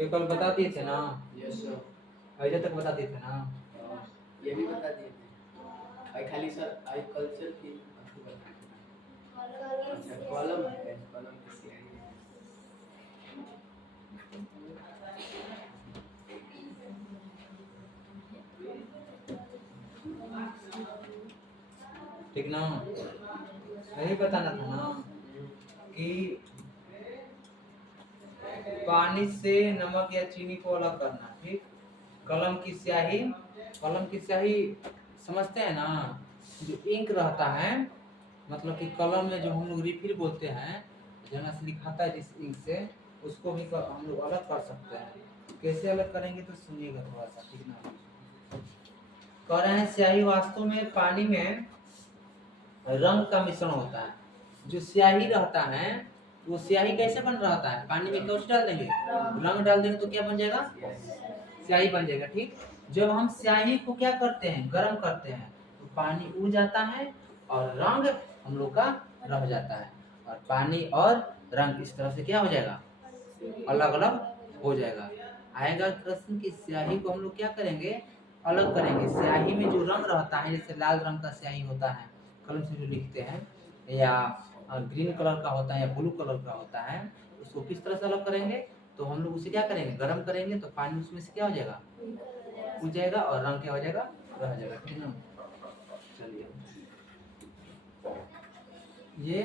ये कल बता दिए थे ना, यस सर। अजय तक बता दिए थे ना। ये भी बता दिए थे। आई खाली सर आई कल्चर की आपको बता। अच्छा कॉलम है, कॉलम की सियाही है। ठीक ना, यही बताना था ना कि पानी से नमक या चीनी को अलग करना। ठीक, कलम की स्याही, कलम की स्याही समझते हैं ना, जो इंक रहता है, मतलब कि कलम में जो हम लोग रिफिल बोलते हैं, जहाँ से लिखाता है जिस इंक से, उसको भी हम लोग अलग कर सकते हैं। कैसे अलग करेंगे तो सुनिएगा थोड़ा सा। ठीक ना, कह रहे हैं स्याही वास्तव में पानी में रंग का मिश्रण होता है। जो स्याही रहता है वो स्याही कैसे बन रहता है, पानी में कुछ डाल देंगे, रंग डाल देंगे तो क्या बन जाएगा, स्याही बन जाएगा। ठीक, जब हम स्याही को क्या करते हैं, गर्म करते हैं, तो पानी उड़ जाता है और रंग हम लोग का रह जाता है, और पानी और रंग इस तरह से क्या हो जाएगा, अलग अलग हो जाएगा। आएगा प्रश्न कि स्याही को हम लोग क्या करेंगे, अलग करेंगे। स्याही में जो रंग रहता है, जैसे लाल रंग का स्याही होता है कलम से जो लिखते हैं, या ग्रीन कलर का होता है या ब्लू कलर का होता है, उसको किस तरह से अलग करेंगे, तो हम लोग उसे क्या करेंगे, गर्म करेंगे, तो पानी उसमें से क्या हो जाएगा, उड़ जाएगा, और रंग क्या हो जाएगा, रह जाएगा। ठीक ना, चलिए ये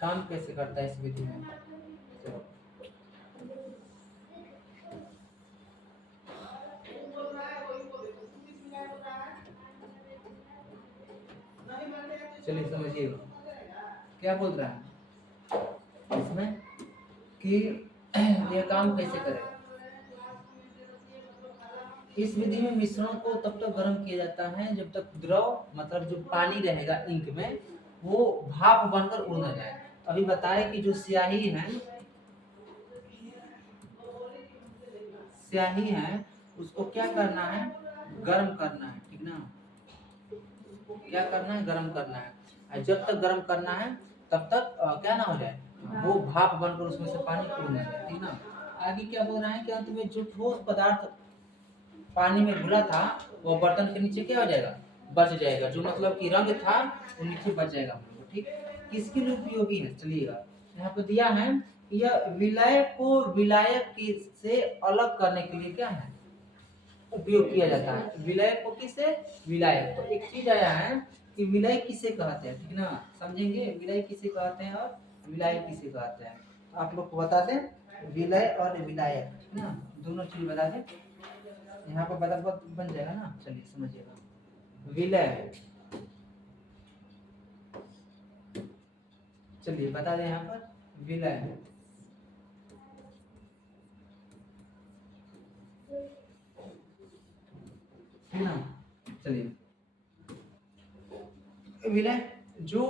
काम कैसे करता है इस विधि में, चलो चलिए समझिएगा क्या बोल रहा है इसमें कि यह काम कैसे करेगा। इस विधि में मिश्रण को तब तक गर्म किया जाता है जब तक द्रव, मतलब जो पानी रहेगा इंक में, वो भाप बनकर उड़ न जाए। अभी बताए कि जो स्याही है, स्याही है, उसको क्या करना है, गर्म करना है। ठीक ना, क्या करना है, गर्म करना है, और जब तक गर्म करना है तब तक क्या ना हो जाए, वो भाप बनकर उसमें से पानी उड़ ना जाए। ठीक ना, आगे क्या बोल रहा है कि अंत में जो ठोस पदार्थ पानी में घुला था वो बर्तन के नीचे क्या हो जाएगा, बच जाएगा, जो मतलब कि रंग था वो नीचे बच जाएगा हम लोग को। ठीक, किसके लिए उपयोगी है, चलिएगा यहाँ पे दिया है, यह विलय को विलायक से अलग करने के लिए क्या है, उपयोग किया जाता है। विलय को किससे, विलायक, तो एक चीज आया है कि विलय किसे कहते हैं। ठीक ना, समझेंगे विलय किसे कहते हैं और विलायक किसे कहते हैं, तो आप लोग को बता दें विलय और विलायक। ठीक ना, दोनों चीज बता दें, यहाँ पर बता बन जाएगा ना। चलिए समझिएगा, विलय, चलिए बता दें यहाँ पर विलय, ठीक ना। चलिए विलय जो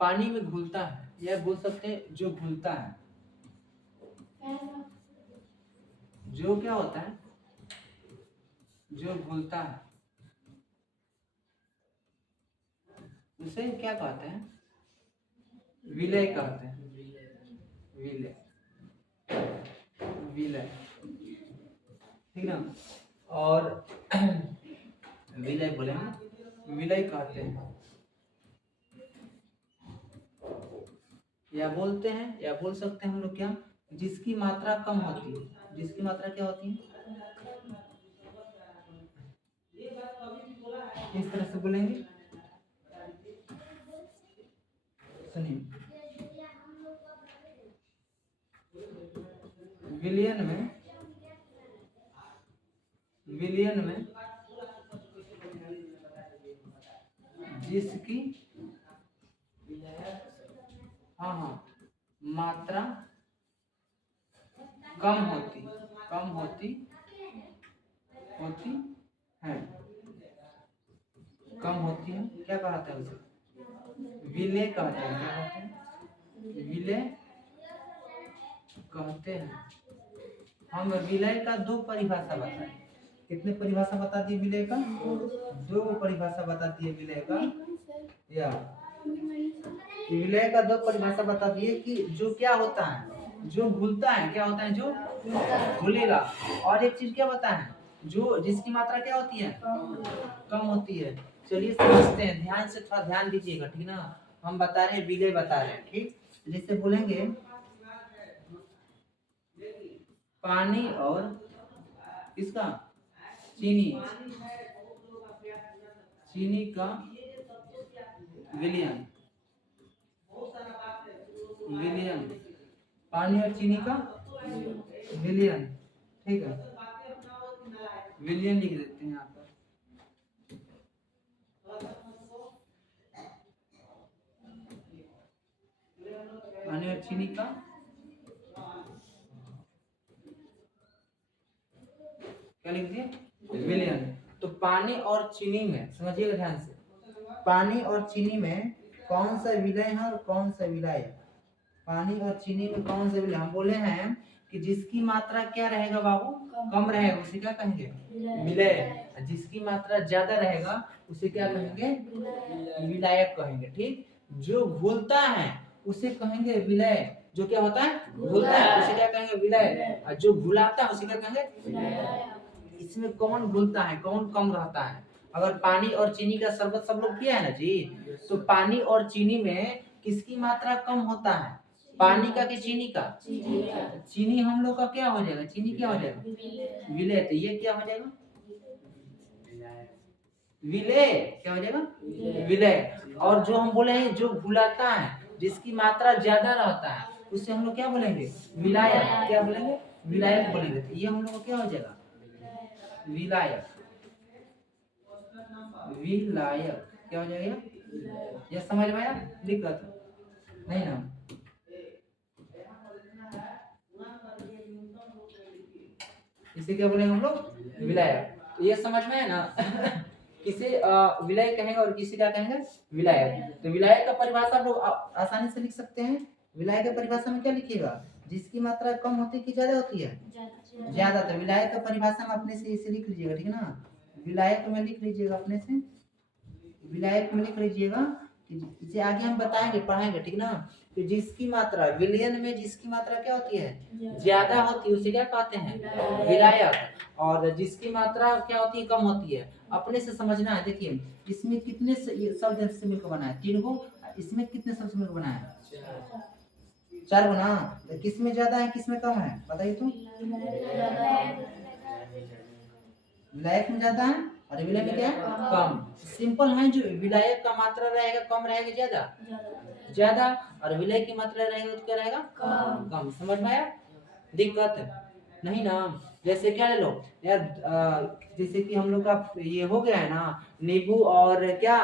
पानी में घुलता है, या बोल सकते हैं जो घुलता है, जो क्या होता है, जो घुलता है, उसे क्या कहते हैं, विलय कहते हैं, विलय, विलय, ठीक ना। और विलय बोलेंगे, विलय कहते हैं, या बोलते हैं, या बोल सकते हैं हम लोग क्या, जिसकी मात्रा कम होती है, जिसकी मात्रा क्या होती है, किस तरह से बोलेंगे, सुनिए, विलियन में, विलियन में जिसकी, हाँ हाँ, मात्रा कम होती, कम होती होती है, कम होती है, क्या कहते हैं उसे, विलय कहते हैं, क्या कहते हैं, विलय कहते हैं। हम विलय का दो परिभाषा बताए, कितने परिभाषा बता दिए विलय का, दो परिभाषा बता दिए विलय का, या विलय का दो परिभाषा बता दिए कि जो क्या होता है, जो घुलता है, क्या होता है, जो घुलेगा। और एक चीज क्या बता है, जो जिसकी मात्रा क्या होती है, कम होती है। चलिए समझते हैं, ध्यान से थोड़ा ध्यान दीजिएगा, ठीक ना। हम बता रहे हैं, विलय बता रहे हैं, ठीक। जैसे बोलेंगे पानी और इसका चीनी, चीनी का विलयन, विलयन, पानी और चीनी का विलयन, ठीक है। विलयन लिख देते हैं यहाँ पर। पानी और चीनी का क्या लिख दिए, विलयन। तो पानी और चीनी में समझिएगा ध्यान से, पानी और चीनी में कौन सा विलय है और कौन सा विलय है। पानी और चीनी में कौन सा विलय, हम बोले हैं कि जिसकी मात्रा क्या रहेगा बाबू, कम रहेगा, उसे क्या कहेंगे, विलय। जिसकी मात्रा ज्यादा रहेगा उसे क्या कहेंगे, विलायक कहेंगे, ठीक। जो घुलता है उसे कहेंगे विलय, जो क्या होता है, घुलता है, उसे क्या कहेंगे, विलय। और जो घुलाता है उसे क्या कहेंगे। इसमें कौन घुलता है, कौन कम रहता है। अगर पानी और चीनी का शरबत सब लोग किया है ना जी, तो पानी और चीनी में किसकी मात्रा कम होता है, पानी का कि चीनी का, चीनी हम लोग का क्या हो जाएगा, चीनी क्या हो जाएगा, विलय। तो ये क्या हो जाएगा, विलय, क्या हो जाएगा, विलय। और जो हम बोले हैं जो घुलाता है, जिसकी मात्रा ज्यादा रहता है, उससे हम लोग क्या बोलेंगे, विलायक। क्या बोलेंगे, विलायक बोलेंगे। तो ये हम लोग को क्या हो जाएगा, विलायक, विलायक क्या हो जाएगा, ये समझ में आया, दिक्कत नहीं ना। इसे क्या बोलेंगे हम लोग, विलायक। तो ये समझ में है ना। किसे विलय कहेंगे और किसे क्या कहेंगे, विलायक। तो विलायक का परिभाषा आप लोग आसानी से लिख सकते हैं। विलायक का परिभाषा में क्या लिखिएगा, जिसकी मात्रा कम होती है कि ज्यादा होती है, ज्यादा। तो विलायक का परिभाषा में अपने से इसे लिख लीजिएगा, ठीक है ना। विलायक में लिख लीजिएगा अपने से, विलायक में लिख लीजिएगा। इसे आगे हम बताएंगे, पढ़ाएंगे, ठीक ना। कि जिसकी मात्रा विलयन में, जिसकी मात्रा क्या होती है, ज्यादा होती है, उसे क्या कहते हैं, विलायक। और जिसकी मात्रा क्या होती है, कम होती है। अपने से समझना है। देखिए इसमें कितने शब्द से मिलकर बना है, 3 गो। इसमें कितने शब्द से मिलकर बना है, 4 गो ना। तो किसमें ज्यादा है, किसमें कम है, बताइए तो। विलायक में ज्यादा है और विलय में क्या है, कम। सिंपल है, जो विलायक का मात्रा रहेगा कम रहेगा, ज्यादा, ज्यादा। और विलय की मात्रा रहेगा तो क्या रहेगा, कम। समझ में आया, दिक्कत नहीं ना। जैसे क्या ले लो यार, जैसे कि हम लोग का ये हो गया है ना, नींबू और क्या,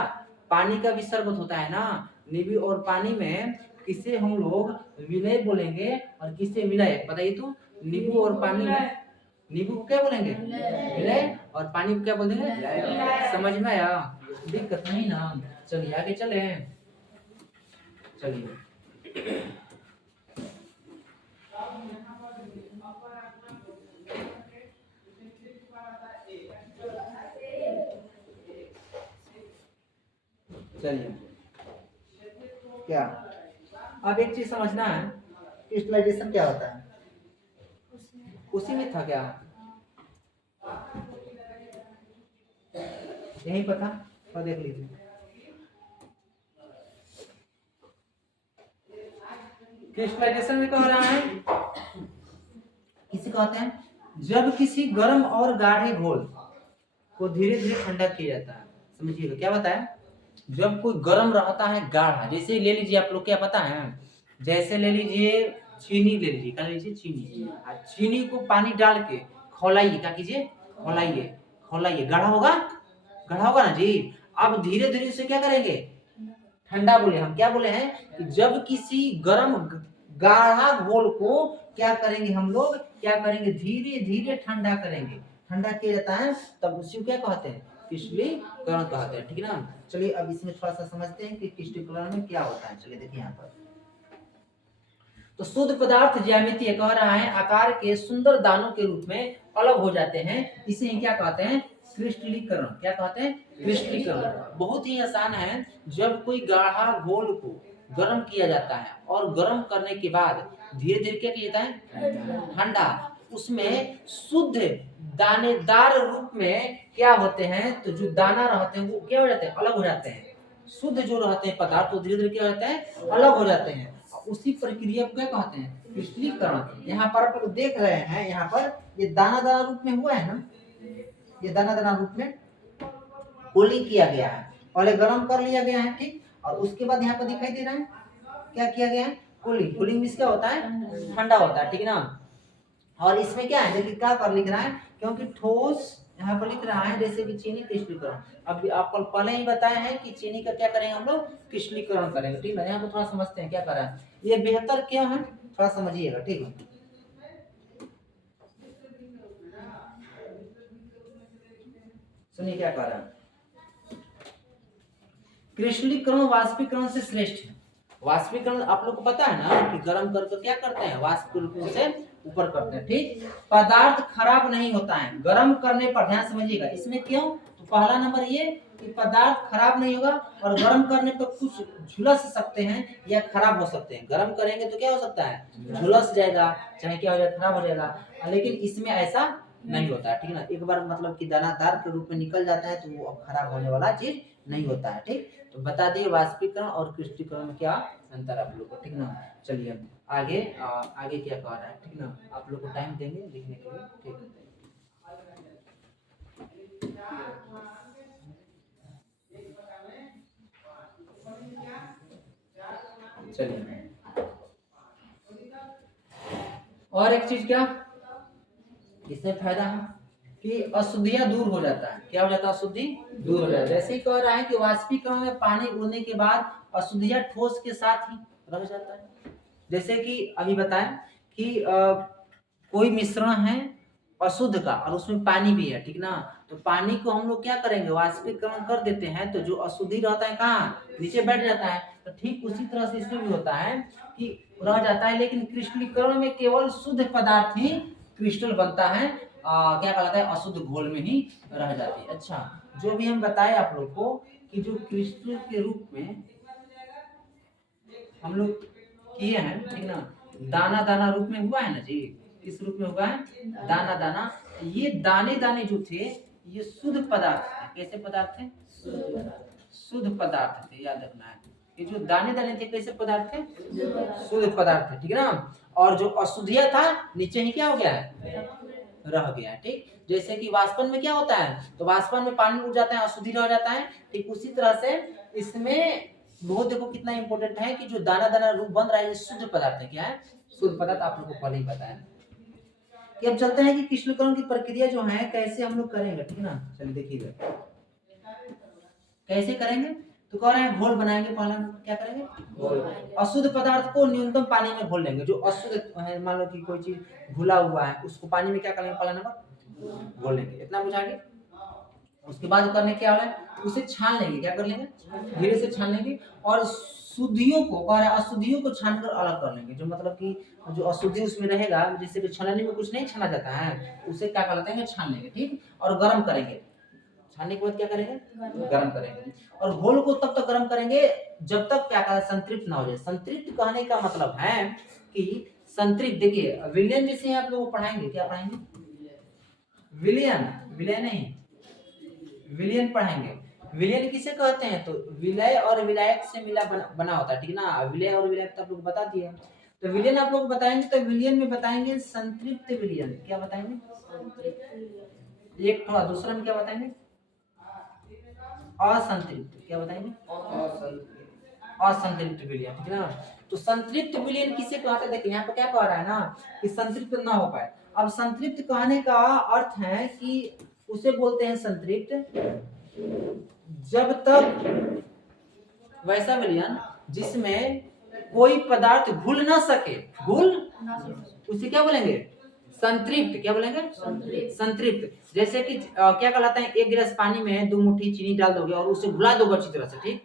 पानी का भी शरबत होता है ना। नींबू और पानी में किसे हम लोग विलय बोलेंगे और किसे विलायक, बताइए तो। नींबू और पानी में, नींबू को क्या बोलेंगे, विलय, और पानी को क्या बोलेंगे, समझ में आया, दिक्कत नहीं ना। चलिए आगे चले, चलिए। चलिए क्या, अब एक चीज समझना है, क्रिस्टलाइजेशन क्या होता है। उसी में था क्या, यही पता, तो देख लीजिए। क्रिस्टलाइजेशन में कह रहा है, किसी कहते हैं जब किसी गर्म और गाढ़े घोल को धीरे धीरे ठंडा किया जाता है। समझिएगा क्या बताया, जब कोई गर्म रहता है गाढ़ा, जैसे ले लीजिए आप लोग, क्या पता है, जैसे ले लीजिए चीनी, ले लीजिए क्या, लीजिए चीनी। चीनी को पानी डाल के खौलाइए, क्या कीजिए, खौलाइए, खौलाइए, गाढ़ा होगा, गाढ़ा होगा ना जी। अब धीरे धीरे से क्या करेंगे, ठंडा बोले। हम क्या बोले हैं कि जब किसी गर्म गाढ़ा घोल को क्या करेंगे हम लोग, क्या करेंगे, धीरे धीरे ठंडा करेंगे। ठंडा किया जाता है तब उसी को क्या कहते हैं, क्रिस्टलीकरण कहते हैं, ठीक है ना। चलिए अब इसमें थोड़ा सा समझते हैं कि क्रिस्टलीकरण में क्या होता है। चलिए देखिए यहाँ पर, तो शुद्ध पदार्थ ज्यामितीय कह रहा है, आकार के सुंदर दानों के रूप में अलग हो जाते हैं, इसे क्या कहते हैं, क्रिस्टलीकरण। क्या कहते हैं, क्रिस्टलीकरण। बहुत ही आसान है, जब कोई गाढ़ा घोल को गर्म किया जाता है और गर्म करने के बाद धीरे धीरे क्या किया जाता है, ठंडा। उसमें शुद्ध दानेदार रूप में क्या होते हैं, तो जो दाना रहते हैं वो क्या हो जाते हैं, अलग हो जाते हैं। शुद्ध जो रहते हैं पदार्थ वो धीरे धीरे क्या होते हैं, अलग हो जाते हैं। उसी प्रक्रिया को क्या कहते हैं, क्रिस्टलीकरण। यहाँ पर आप लोग देख रहे हैं, यहाँ पर ये दाना दाना रूप में हुआ है ना, ये दाना दाना रूप में कूलिंग किया गया है, पहले गर्म कर लिया गया है, ठीक, और उसके बाद यहाँ पर दिखाई दे रहा है क्या किया गया है, कूलिंग। कूलिंग मींस क्या होता है, ठंडा होता है, ठीक ना। और इसमें क्या है, देखिए क्या कर लिख रहा है, क्योंकि ठोस यहाँ पर लिख रहा है जैसे कि चीनी क्रिस्टलीकरण। अब आपको पहले ही बताया है कि चीनी का क्या करेंगे हम लोग, क्रिस्टलीकरण करेंगे, ठीक है। यहाँ पर थोड़ा समझते हैं क्या कर रहा है, ये बेहतर क्यों है, थोड़ा समझिएगा, ठीक है। सुनिए क्या कर रहा है, क्रिस्टलीकरण वाष्पीकरण से श्रेष्ठ है। वाष्पीकरण आप लोग को पता है ना कि गर्म करके क्या करते हैं, वाष्प रूप से ऊपर करते हैं, ठीक। पदार्थ खराब नहीं होता है गर्म करने पर, ध्यान समझिएगा इसमें क्यों, तो पहला नंबर ये कि पदार्थ खराब नहीं होगा, और गर्म करने पर कुछ झुलस सकते हैं या खराब हो सकते हैं। गर्म करेंगे तो क्या हो सकता है, झुलस जाएगा, चाहे क्या हो जाएगा, खराब हो जाएगा, लेकिन इसमें ऐसा नहीं होता है, ठीक ना। एक बार मतलब कि दानादार के रूप में निकल जाता है तो वो अब खराब होने वाला चीज नहीं होता है, ठीक। तो बता दिए वाष्पीकरण और क्रिस्टलीकरण में क्या अंतर आप लोग को, ठीक ना। चलिए आगे आगे क्या कह रहा है, ठीक ना। आप लोग को टाइम देंगे लिखने के लिए, ठीक। चलिए और एक चीज क्या इससे फायदा है कि अशुद्धियां दूर हो जाता है। क्या हो जाता है, अशुद्धि दूर हो जाता है। जैसे ही कह रहा है कि वाष्पीकरण में पानी उड़ने के बाद अशुद्धियां ठोस के साथ ही रह जाता है। जैसे कि अभी बताएं कि कोई मिश्रण है अशुद्ध का और उसमें पानी भी है, ठीक ना। तो पानी को हम लोग क्या करेंगे, वाष्पीकरण कर देते हैं, तो जो अशुद्धि रहता है कहाँ, नीचे बैठ जाता है। तो ठीक उसी तरह से इसमें भी होता है कि रह जाता है, लेकिन क्रिस्टलीकरण में केवल शुद्ध पदार्थ ही क्रिस्टल बनता है, क्या कहलाता है, अशुद्ध घोल में ही रह जाती है। अच्छा, जो भी हम बताए आप लोग को कि जो क्रिस्टल के रूप में हम लोग किए हैं, ठीक ना, दाना दाना रूप में हुआ है ना जी, किस रूप में हुआ है, दाना दाना। ये दाने दाने जो थे ये शुद्ध पदार्थ थे। कैसे पदार्थ थे, शुद्ध पदार्थ थे, याद रखना है। ये जो दाने दाने थे कैसे पदार्थ थे, शुद्ध पदार्थ थे, ठीक है ना। और जो अशुद्धिया था नीचे ही क्या हो गया है, रह गया है, ठीक। जैसे कि वाष्पन में क्या होता है, तो वाष्पन में पानी उड़ जाता है, अशुद्धि रह जाता है, ठीक उसी तरह से इसमें बहुत देखो कितना इंपॉर्टेंट है कि जो दाना दाना रूप बन रहा है ये शुद्ध पदार्थ है। क्या है, शुद्ध पदार्थ, आप लोगों को पहले ही बताया। कि अब चलते हैं कि क्रिस्टलीकरण की प्रक्रिया जो है कैसे हम लोग करेंगे, ठीक ना। चलिए देखिएगा कैसे करेंगे, तो कह रहे हैं घोल बनाएंगे। पहला क्या करेंगे, घोल। अशुद्ध पदार्थ को न्यूनतम पानी में घोल लेंगे। जो अशुद्ध है, मान लो कि कोई चीज घुला हुआ है, उसको पानी में क्या करेंगे, पहला नंबर घोल लेंगे। इतना बुझा के उसके बाद करने क्या है, उसे छान लेंगे। क्या कर लेंगे, धीरे से छान लेंगे, और शुद्धियों को कह रहे हैं अशुद्धियों को छानकर अलग कर लेंगे। जो मतलब कि जो अशुद्धि उसमें रहेगा, जैसे कि छलनी में कुछ नहीं छाना जाता है, उसे क्या कहते हैं, छान लेंगे, ठीक। और गर्म करेंगे, छानने के बाद क्या करेंगे, गर्म करेंगे। और घोल को तब तक गर्म करेंगे जब तक क्या कहते हैं, संतृप्त ना हो जाए। संतृप्त कहने का मतलब है कि संतृप्त, देखिए विलयन जैसे आप लोग पढ़ाएंगे, क्या पढ़ाएंगे, विलयन, विलय नहीं, विलयन पढ़ाएंगे। विलयन किसे कहते हैं, तो विलय और विलायक से मिला बना होता है, ठीक ना। विलय और विलायक तो आप लोग बता दिए। तो विलयन आप लोग बताएंगे, तो विलयन में बताएंगे संतृप्त विलयन। क्या बताएंगे, एक थोड़ा दूसरा में क्या बताएंगे, असंतृप्त। क्या बताएंगे, असंतृप्त विलयन, ठीक है ना। तो संतृप्त विलयन किसे कहते हैं, देखिए यहाँ पे क्या कह रहा है ना कि संतृप्त ना हो पाए। अब संतृप्त कहने का अर्थ है कि उसे बोलते हैं संतृप्त जब तक वैसा विलयन जिसमें कोई पदार्थ घुल ना सके, घुल उसे क्या बोलेंगे, संतृप्त। क्या बोलेंगे, संतृप्त। जैसे कि क्या कहलाता है, एक गिलास पानी में 2 मुट्ठी चीनी डाल दोगे और उसे घुला दोगे अच्छी तरह से, ठीक।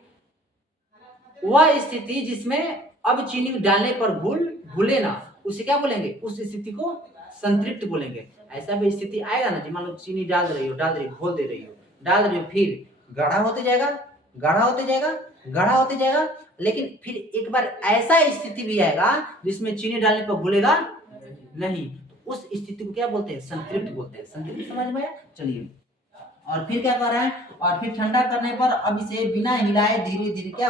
वह स्थिति जिसमें अब चीनी डालने पर घुले ना, उसे क्या बोलेंगे, उस स्थिति को संतृप्त बोलेंगे। ऐसा भी स्थिति आएगा ना, मान लो चीनी डाल रही हो, घोल दे रही हो, फिर गाढ़ा होते जाएगा, गाढ़ा होते जाएगा, गाढ़ा होते जाएगा, लेकिन फिर एक बार ऐसा स्थिति भी आएगा जिसमें चीनी डालने पर घुलेगा नहीं। तो उस स्थिति को क्या बोलते हैं? संतृप्त बोलते हैं। संतृप्त समझ में आया? चलिए, और फिर क्या कर रहा है, और फिर ठंडा करने पर अब इसे बिना हिलाए धीरे धीरे क्या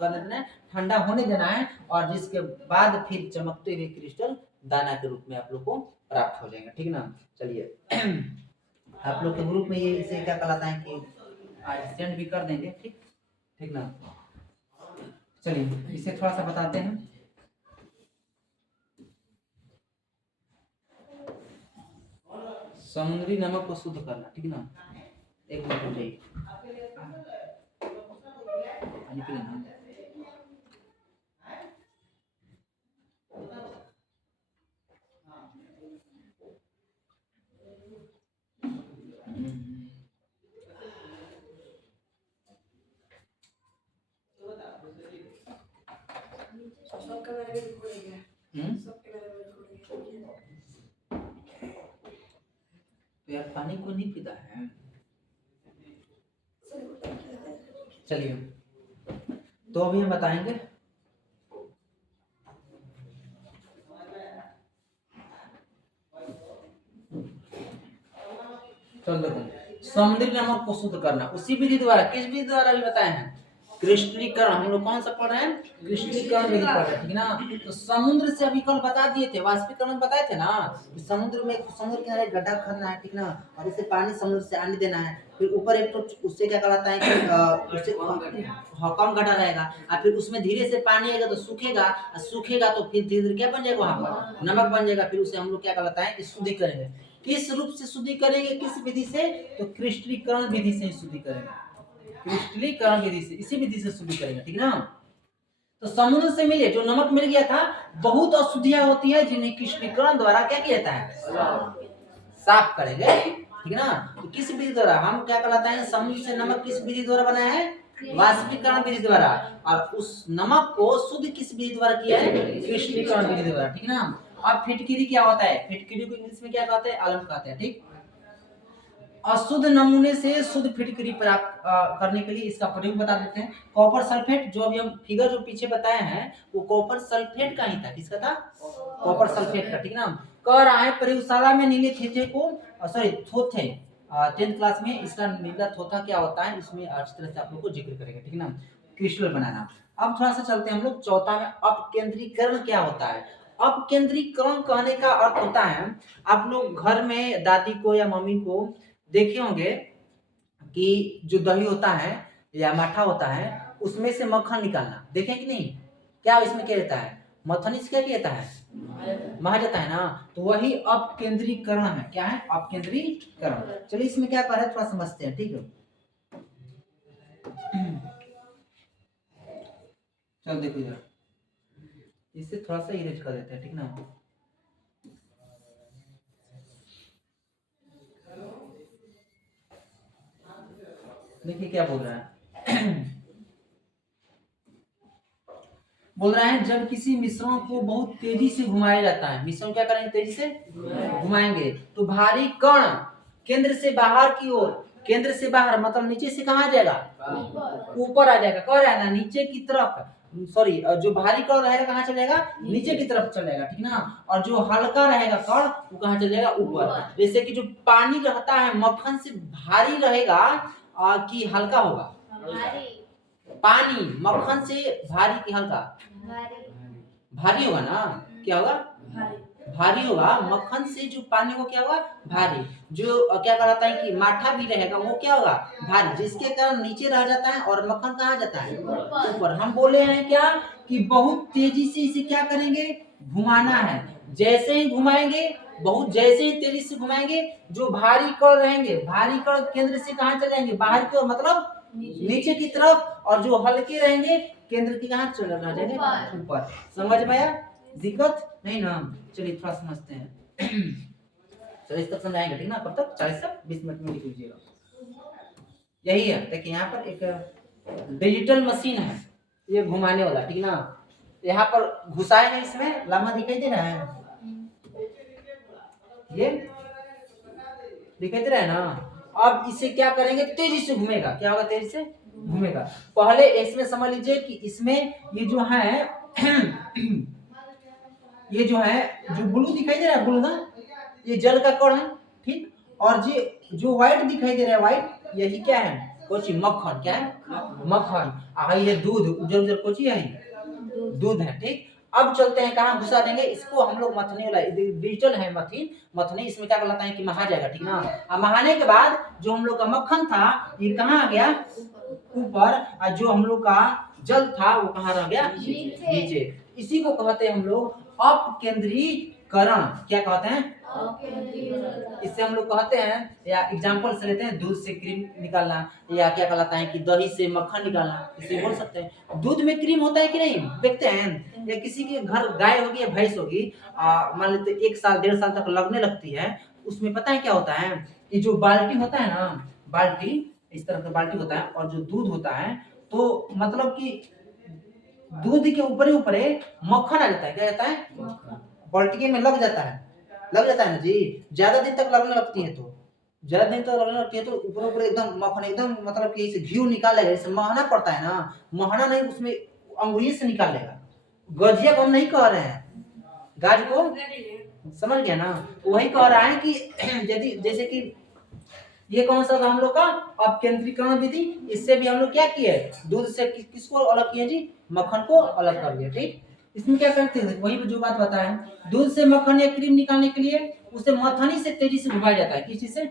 कर देना है, ठंडा होने देना है, और जिसके बाद फिर चमकते हुए क्रिस्टल दाना के रूप में आप लोग को प्राप्त हो जाएगा। ठीक ना? चलिए आप लोग के ग्रुप में ये इसे क्या कहलाता है कि आज सेंड भी कर देंगे। ठीक, ठीक ना? चलिए इसे थोड़ा सा बताते हैं। समुद्री नमक को शुद्ध करना। ठीक ना? एक मिनट हो जाइए, निकले ना। तो यार पानी को नहीं पीता है। चलिए तो अभी हम बताएंगे। चलो देखो, समुद्री नमक को शुद्ध करना उसी विधि द्वारा, किस विधि द्वारा भी बताए हैं? क्रिस्टलीकरण। हम लोग कौन सा पढ़ रहे हैं? क्रिस्टलीकरण विधि पढ़ रहे हैं। ठीक ना? तो समुद्र से अभी कल बता दिए थे, वाष्पीकरण बताए थे ना, कि समुद्र में, समुद्र किनारे गड्ढा खनना है। ठीक ना? और उसे पानी समुद्र से आने देना है। फिर ऊपर एक तो उससे क्या कहलाता है कि उससे कम गड्ढा रहेगा, और फिर उसमें धीरे से पानी आएगा तो सूखेगा, और सूखेगा तो फिर धीरे धीरे क्या बन जाएगा, वहां पर नमक बन जाएगा। फिर उसे हम लोग क्या कहलाता है कि शुद्धि करेंगे। किस रूप से शुद्धि करेंगे, किस विधि से? तो क्रिस्टलीकरण विधि से शुद्धि करेंगे। क्रिस्टलीकरण विधि से, इसी विधि से शुद्धि करेंगे। ठीक ना? तो समुद्र से मिले जो नमक मिल गया था, बहुत अशुद्धियां होती है जिन्हें क्रिस्टलीकरण द्वारा क्या किया जाता है? साफ करेंगे। ठीक ना? तो किस विधि द्वारा? हम क्या कहलाता है? समुद्र से नमक किस विधि द्वारा बनाया है? वाष्पीकरण विधि द्वारा। और उस नमक को शुद्ध किस विधि द्वारा किया है? क्रिस्टलीकरण विधि द्वारा। ठीक ना? अब फिटकिरी क्या होता है? फिटकिरी को इंग्लिश में क्या कहते हैं? अलम कहते हैं। ठीक, अशुद्ध नमूने से शुद्ध फिटकरी प्राप्त करने के लिए इसका प्रयोग बता देते हैं। कॉपर सल्फेट, जो अभी हम फिगर जो पीछे बताए हैं वो कॉपर सल्फेट का ही था। किसका था? कॉपर सल्फेट का। ठीक ना? कह रहा है प्रयोगशाला में नीले थेथे को, सॉरी थोथे, 10th क्लास में इसका नीला थोथा क्या होता है, इसमें अच्छी तरह से आप लोग को जिक्र करेंगे। ठीक ना? क्रिस्टल बनाना। अब थोड़ा सा चलते हैं हम लोग चौथा में, अपकेंद्रीकरण क्या होता है? अपकेंद्रीकरण कहने का अर्थ होता है, आप लोग घर में दादी को या मम्मी को देखे होंगे कि जो दही होता है या माठा होता है उसमें से मक्खन निकालना, देखें कि नहीं? क्या इसमें क्या रहता है? मथनी से क्या कहता है? महा जाता है ना। तो वही अपकेंद्रीकरण है। क्या है? अपकेंद्रीकरण। चलिए इसमें क्या कर रहे हैं थोड़ा समझते हैं। ठीक है, चल देखो इधर, इससे थोड़ा सा इरेज कर देते हैं। ठीक ना? देखिए क्या बोल रहा है बोल रहा है जब किसी मिश्रण को बहुत तेजी से घुमाया जाता है, मिश्रण क्या करेंगे? तेजी से घुमाएंगे, तो भारी कण केंद्र से बाहर की ओर, केंद्र से बाहर मतलब नीचे से कहाँ जाएगा? ऊपर आ जाएगा। कह रहा है ना नीचे की तरफ, सॉरी, जो भारी कण रहेगा कहाँ चलेगा? नीचे की तरफ चलेगा। ठीक ना? और जो हल्का रहेगा कण वो कहाँ चलेगा? ऊपर। जैसे कि जो पानी रहता है मक्खन से भारी रहेगा कि हल्का होगा? पानी मक्खन से भारी कि हल्का? भारी होगा ना। क्या होगा? भारी होगा। मक्खन से जो पानी वो क्या होगा? भारी। जो क्या कहलाता है कि माठा भी रहेगा वो क्या होगा? भारी, जिसके कारण नीचे रह जाता है और मक्खन कहाँ जाता है? ऊपर। हम बोले हैं क्या कि बहुत तेजी से इसे क्या करेंगे? घुमाना है। जैसे ही घुमाएंगे, बहुत जैसे ही तेजी से घुमाएंगे, जो भारी कण रहेंगे, भारी कण केंद्र से कहाँ चले जाएंगे? बाहर की ओर, मतलब नीचे की तरफ। और जो हल्के रहेंगे केंद्र की कहाँ चले जाएंगे? ऊपर। समझ में आया? दिक्कत नहीं ना? चलिए थोड़ा समझते हैं। चलिए इस तक समझाएंगे। ठीक ना? कब तक? 40 से 20 मिनट में लिख लीजिएगा। यही है, देखिए यहाँ पर एक डिजिटल मशीन है ये घुमाने वाला। ठीक ना? यहाँ पर घुसाए हैं, इसमें लामा दिखाई दे रहा है, ये दिखाई दे रहा है ना। अब इसे क्या करेंगे? तेजी से घूमेगा। क्या होगा? तेजी से घूमेगा। पहले इसमें समझ लीजिए कि इसमें ये जो है ये जो है, जो ब्लू दिखाई दे रहा है, ब्लू ना, ये जल का कण है, ठीक। और जो व्हाइट दिखाई दे रहा है, व्हाइट, यही क्या है? कोची मक्खन, क्या है? मक्खन। ये दूध, उजर उजर कोची है? दूध है, ठीक। अब चलते हैं कहाँ घुसा देंगे इसको हम लोग, मथनी वाला डिजिटल है मथनी, मथनी इसमें क्या कहलाता है कि महा जाएगा, ठीक ना। अब महाने के बाद जो हम लोग का मक्खन था ये कहाँ आ गया? ऊपर। और जो हम लोग का जल था वो कहाँ रह गया? नीचे। इसी को कहते हैं हम लोग अपकेंद्रीकरण। क्या कहते हैं? इससे हम लोग कहते हैं, या एग्जांपल से लेते हैं, दूध से क्रीम निकालना, या क्या कहलाता है कि दही से मक्खन निकालना, इसे बोल सकते हैं। दूध में क्रीम होता है कि नहीं, देखते हैं। या किसी के घर गाय होगी या भैंस होगी, मान लेते 1 साल 1.5 साल तक लगने लगती है, उसमें पता है क्या होता है? ये जो बाल्टी होता है ना, बाल्टी, इस तरह का बाल्टी होता है, और जो दूध होता है, तो मतलब कि दूध के ऊपर ही ऊपर मक्खन आ जाता है। क्या जाता है? बाल्टी में लग जाता है ना जी। ज्यादा दिन तक लगने लगती है, तो ज्यादा दिन तक लगने लगती है तो ऊपर ऊपर एकदम मक्खन, एकदम मतलब कि इसे घी निकालेगा। जैसे महना पड़ता है ना, महना नहीं, उसमें अंगुली से निकालेगा। गजिया को हम नहीं कह रहे हैं, गाज को समझ गया ना। वही कह रहा है कि यदि जैसे कि ये कौन सा था हम लोग का? अपकेंद्रीकरण विधि। इससे भी हम लोग क्या किए? दूध से किसको अलग किए जी? मक्खन को अलग कर दिया, ठीक। इसमें क्या करते हैं, वही जो बात बताएं, दूध से मक्खन या क्रीम निकालने के लिए उसे मथनी से तेजी से घुमाया जाता है। किस चीज से?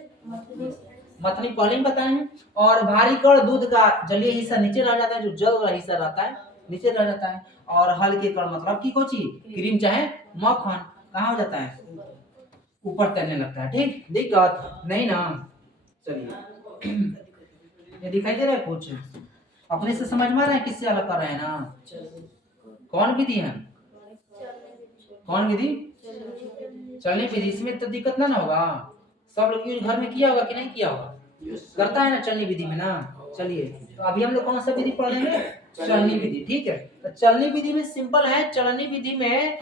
मथनी पहले ही बताए हैं। और भारी कण दूध का जलीय हिस्सा नीचे रह जाता है, जो जल वाला हिस्सा रहता है नीचे रह जाता है। और हल्के कण मतलब की कोची क्रीम चाहे मक्खन कहाँ हो जाता है? ऊपर तैरने लगता है, ठीक। दिक्कत नहीं ना। चलिए, ये दिखाई दे रहा है कुछ? अपने से समझ में आ रहा है किससे अलग कर रहे हैं ना? कौन विधि है? कौन विधि? चलनी विधि। इसमें तो दिक्कत ना होगा, सब लोग यूज घर में किया होगा कि नहीं किया होगा? करता है ना चलनी विधि में ना। चलिए, तो अभी हम लोग कौन सा विधि पढ़ रहे हैं? चलनी विधि, ठीक है। तो चलनी विधि में सिंपल है। चलनी विधि में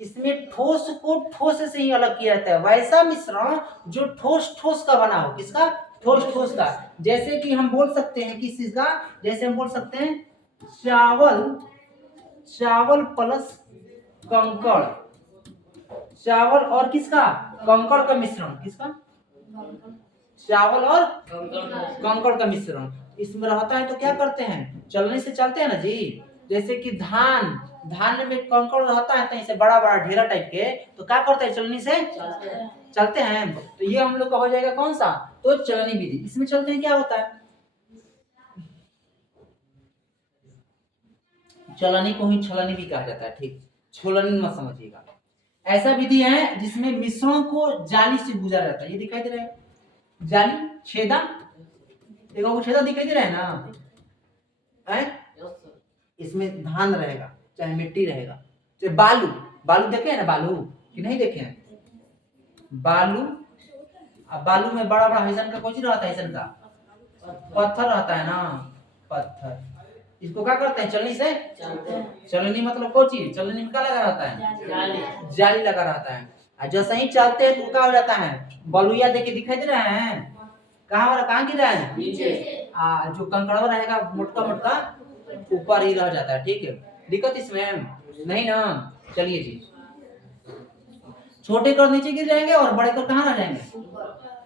इसमें ठोस को ठोस से ही अलग किया जाता है। वैसा मिश्रण जो ठोस ठोस का बना हो। किसका? ठोस ठोस का। जैसे कि हम बोल सकते हैं किस चीज का? जैसे हम बोल सकते हैं चावल प्लस कंकड़, चावल और किसका? कंकड़ का मिश्रण। किसका? चावल और कंकड़ का मिश्रण इसमें रहता है। तो क्या करते हैं? चलने से चलते हैं ना जी। जैसे कि धान में कंकड़ रहता है, तो ऐसे बड़ा बड़ा ढेरा टाइप के, तो क्या करते हैं? चलनी से चलते हैं। तो ये हम लोग का हो जाएगा कौन सा? तो चलनी विधि। इसमें चलते हैं क्या होता है? चलनी को ही छलनी भी कहा जाता है, ठीक। छोलनी मत समझिएगा। ऐसा विधि है जिसमें मिश्रण को जाली से गुजारा जाता है। ये दिखाई दे रहा है जाली, छेदा, देखो छेदा दिखाई दे रहा है ना, है? इसमें धान रहेगा, चाहे मिट्टी रहेगा, चाहे बालू देखे हैं ना? बालू कि नहीं देखे हैं? बालू, अब बालू में बड़ा बड़ा हैसन का कोची रहता है? हैसन का पत्थर रहता है ना, पत्थर। इसको क्या करते हैं? चलनी से चलनी मतलब कोची? चलनी में क्या लगा रहता है? जाली लगा रहता है। और जैसे ही चलते हैं तो क्या हो जाता है? बलुइया देखे दिखाई दे रहा है? कहाँ वाला? कहाँ गिरा है? नीचे। जो कंकड़वा रहेगा मोटका मोटका ऊपर ही रह जाता है, ठीक है। दिक्कत इसमें नहीं ना। चलिए जी, छोटे कण नीचे गिर जाएंगे और बड़े कण कहाँ रह जाएंगे?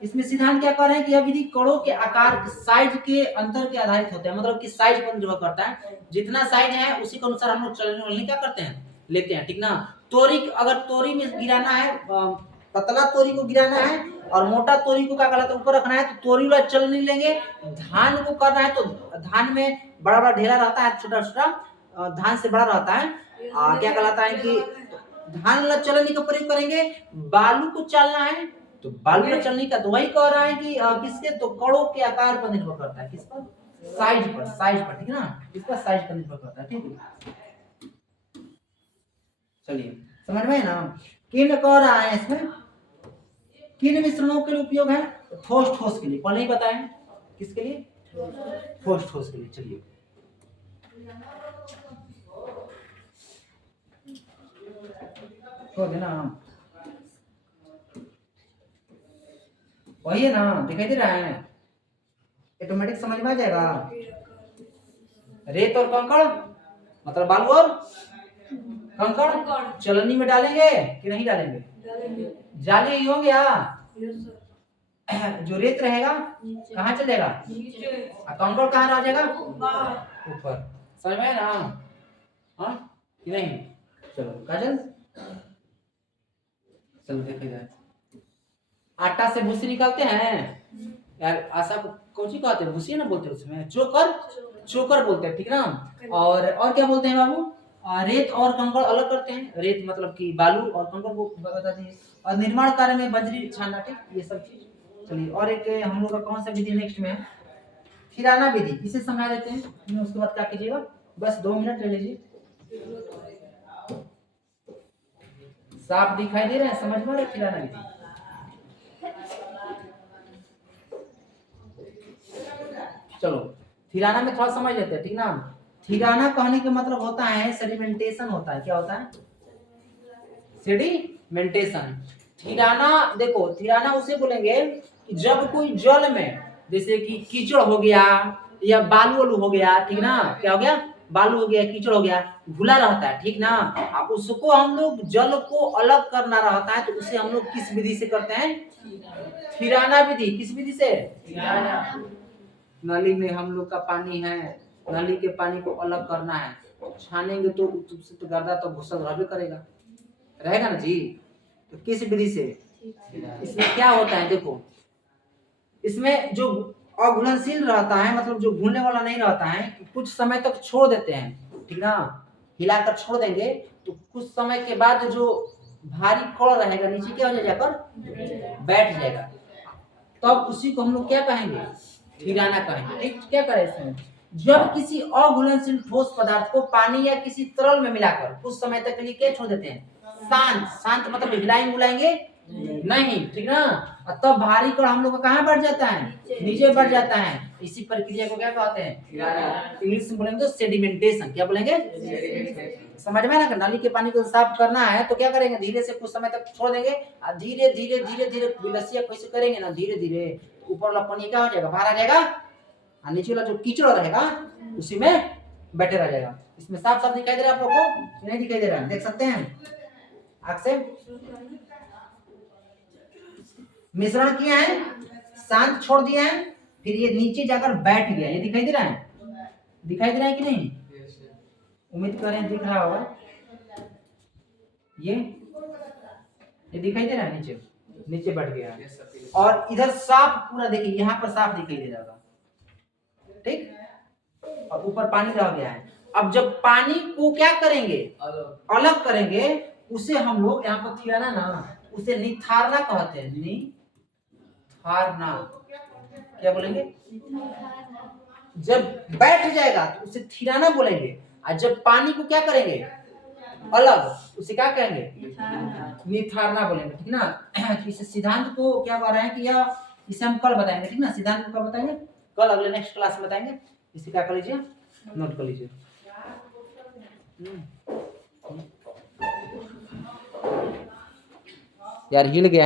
इसमें सिद्धांत क्या कर रहे हैं कि यह विधि कणों के आकार, साइज के अंतर के आधारित होते हैं। मतलब कि साइज पर निर्भर करता है। जितना साइज है उसी के अनुसार हम लोग चलने वाले क्या करते हैं? लेते हैं, ठीक ना। तोरी, अगर तोरी में गिराना है, पतला तोरी को गिराना है और मोटा तोरी को क्या कहलाता है? ऊपर रखना है, तो तोरी वाला चलनी लेंगे। धान को करना है तो धान में बड़ा बड़ा ढेला रहता है, छोटा छोटा धान से बड़ा रहता है। क्या कहलाता है कि धान वाला चलनी का प्रयोग करेंगे। बालू को चलना है तो बालू वाला चलनी का, तो वही कह रहा है कि किसके? तो कणों के आकार पर निर्भर करता है। किस पर? साइज पर, ठीक है ना। इसका साइज पर निर्भर करता है, ठीक है। चलिए, समझ में ना। किन कह रहा है इसमें? किन मिश्रणों के लिए उपयोग है? ठोस के लिए। पहले ही बताएं किसके लिए? ठोस के लिए। चलिए, छोड़ देना, वही है ना, दिखाई दे रहा है? ऑटोमेटिक समझ में आ जाएगा। रेत और कंकड़ मतलब बालू और कंकड़ चलनी में डालेंगे कि नहीं डालेंगे? जाली हो गया। जो रेत रहेगा कहाँ चलेगा, और कंकड़ कहाँ रह जाएगा, ऊपर। समझ में आया ना, हाँ कि नहीं। चलो काजल, चलो देखो इधर, आटा से भूसी निकालते हैं यार, आशा को कौची कहते हैं, भूसी ना बोलते हैं, उसमें चोकर, चोकर बोलते हैं, ठीक ना। और क्या बोलते हैं बाबू, रेत और कंकड़ अलग करते हैं, रेत मतलब कि बालू और कंकड़ को बता दीजिए। और निर्माण कार्य में बजरी छानना, ठीक, ये सब चीज। चलिए, और एक हम लोग का कौन सा विधि नेक्स्ट में है, खिराना विधि, इसे समझा देते हैं। उसके बाद क्या कीजिएगा, बस 2 मिनट ले लीजिए। साफ दिखाई दे रहा है, समझ में आ रहा है खिराना विधि। चलो थिराना में थोड़ा समझ लेते हैं, ठीक ना। थिराना कहने का मतलब होता है सेडिमेंटेशन होता है। क्या होता है, सेडिमेंटेशन। थिराना देखो, थिराना उसे बोलेंगे कि जब कोई जल में जैसे कि कीचड़ हो गया या बालू वालू हो गया, ठीक ना, क्या हो गया, बालू हो गया, कीचड़ हो गया, घुला रहता है, ठीक ना। अब उसको हम लोग जल को अलग करना रहता है, तो उसे हम लोग किस विधि से करते हैं, थिराना विधि। किस विधि से, नली में हम लोग का पानी है, नली के पानी को अलग करना है, छानेंगे तो गर्दा तो घुसल रहबे करेगा, रहेगा ना जी। तो किस विधि से, इसमें क्या होता है देखो, इसमें जो अघुलनशील रहता है, मतलब जो घुलने वाला नहीं रहता है, कुछ समय तक छोड़ देते हैं, ठीक ना, हिलाकर छोड़ देंगे, तो कुछ समय के बाद जो भारी कण रहेगा नीचे क्या हो जाएगा, बैठ जाएगा, तब उसी को हम लोग क्या कहेंगे, थिराना कहेंगे, ठीक। क्या करें इसमें, जब किसी अघुलनशील ठोस पदार्थ को पानी या किसी तरल में मिलाकर कुछ समय तक के लिए क्या छोड़ देते हैं, शांत, शांत मतलब हिलाएंगे बुलाएंगे नहीं, ठीक ना, तब भारी कण हम लोग का कहाँ बढ़ जाता है, नीचे बढ़ जाता है। इसी प्रक्रिया को क्या कहते हैं, इंग्लिश में बोलेंगे तो सेडिमेंटेशन। क्या बोलेंगे, समझ में ना। नाली के पानी को साफ करना है तो क्या करेंगे, धीरे से कुछ समय तक छोड़ देंगे, और धीरे धीरे धीरे धीरे विलसिया कैसे करेंगे ना, धीरे धीरे ऊपर वाला पानी क्या हो जाएगा, बाहर आ जाएगा, और नीचे वाला जो कीचड़ रहेगा उसी में बैठे रह जाएगा। इसमें साफ साफ दिखाई दे रहा है आप लोग को, नहीं दिखाई दे रहा है, देख सकते हैं आँख से। मिश्रण किया है, शांत छोड़ दिया है, फिर ये नीचे जाकर बैठ गया, ये दिखाई दे रहा है, दिखाई दे रहा है कि नहीं, उम्मीद करें दिख रहा होगा। ये दिखाई दे रहा है, नीचे नीचे बैठ गया, और इधर साफ पूरा देखिए, यहाँ पर साफ दिखाई दे रहा होगा, ठीक, और ऊपर पानी रह गया है। अब जब पानी को क्या करेंगे, अलग करेंगे, उसे हम लोग यहाँ पर थिराना ना, उसे निथारना कहते हैं, निथारना। क्या बोलेंगे, जब बैठ जाएगा तो उसे थिराना बोलेंगे, और जब पानी को क्या करेंगे अलग, उसे क्या कहेंगे, निथारना बोलेंगे, ठीक ना। इस सिद्धांत को क्या कह रहे हैं कि यह, इसे हम कल बताएंगे, ठीक ना, सिद्धांत को कब बताएंगे, कल अगले नेक्स्ट क्लास में बताएंगे। इसे क्या कर लीजिए, नोट कर लीजिए। यार हिल गया।